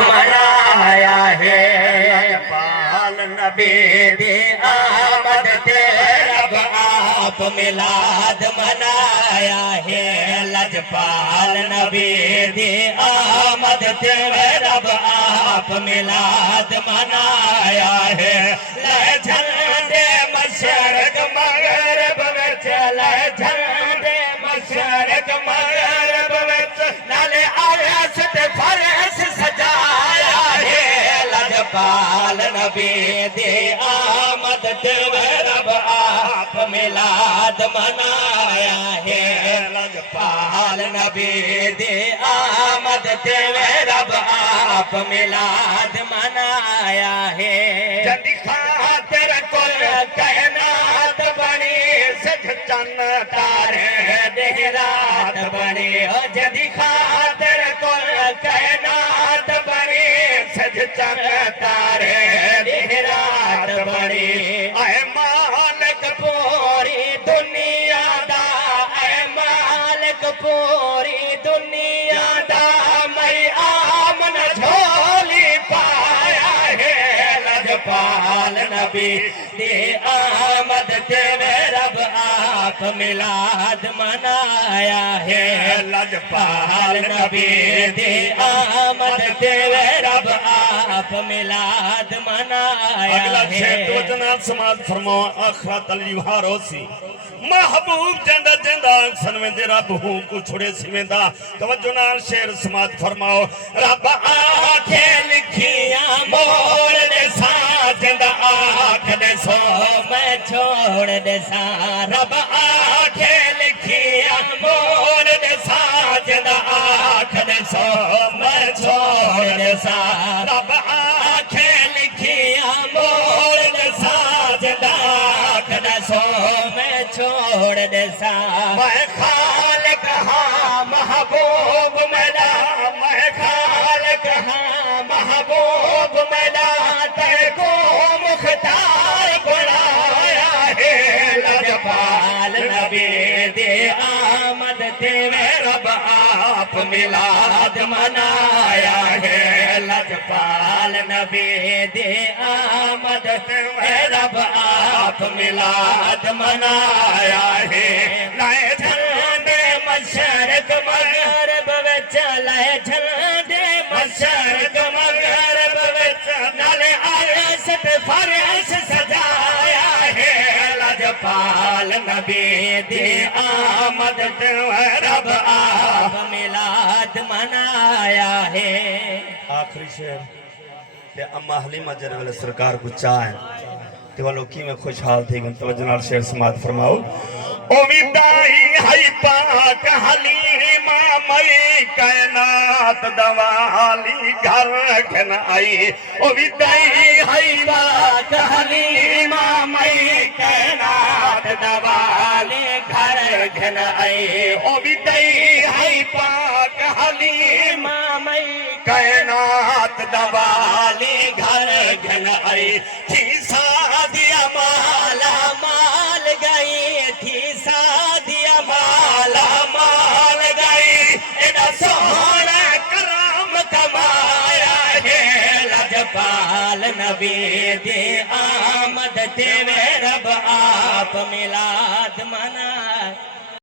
मनाया है। पाल नबी दी आमद ते रब आप मिलाद मनाया है। लजपाल नबी दी आमद ते रब आप मिलाद मनाया है। ले झंडे मशरक मगरब विच, ले झंडे मशरक मगरब विच, नाले आरस ते फरस सजाया है। लजपाल नबी दी आमद ते रब आप मिलाद मनाया है। लजपाल नबी दी आमद ते रब आप मिलाद मनाया है। जदी खातिर कुल कायनात बनी, सच चन्न तारे दिन रात बनी। जदी खातिर कुल कायनात बनी, सच चन्न तारे दिन रात बनी। ऐ मालिक पूरी दुनिया दा, ऐ मालिक पूरी दुनिया दा, मैं आमन झोली पाया है। लजपाल नबी दी आमद ते रब आप मिलाद मनाया है। लजपाल नबी दी आमद ते रब आप मिलाद मनाया है। अगला समाज फरमाओ आखरत अली हारोसी महबूब जंदा जंदा सनवेंदे रब हूं को छुड़े सिवेंदा। तवज्जो नाल शेर समाज फरमाओ। रब आखे लिखियां मोड़ दे सा, जंदा आख दे सो मैं छोड़ दे सा। रब आखे लिखियां मोड़ दे सा, जंदा आख दे सो मैं छोड़ दे सा। रब आखे लिखियां मोड़ दे सा, जंदा आख दे सो मैं छोड़ दे सा। मैं खालिक हां महबूब मेरा, मैं खालिक हां महबूब मेरा, तेरे को मुख्तार बनाया है। लजपाल नबी दे आमद ते रब आप मिलाद मनाया है। लजपाल नबी दे आमद ते रब आप मिलाद मनाया है। लाए झंडे मशरक मगरब विच, लाए झंडे मशरक मगरब विच, नाले आरस ते फरस सजाया है। लजपाल नबी दी आमद ते रब आप मिलाद मनाया है। आखिरी शेर ते अम्मा हलीमा जरवेल सरकार को चाहे ते वो लोग में खुशहाल थे। तवज्जो नाल शेर समात फरमाओ। ओ विदाई है पाक हलीमा मई कायनात दवाली घर घन आई। ओ विदाई है पाक हलीमा मई कायनात दवाली घर घन आई। ओ विदाई है पाक हलीमा मई कायनात दवाली घर घन आई। थी सादिया माला माल गई, थी सादिया माला माल गई, एदा सोना करम कमाया है। लजपाल नबी दे आमद ते रब आप मिलाद मना।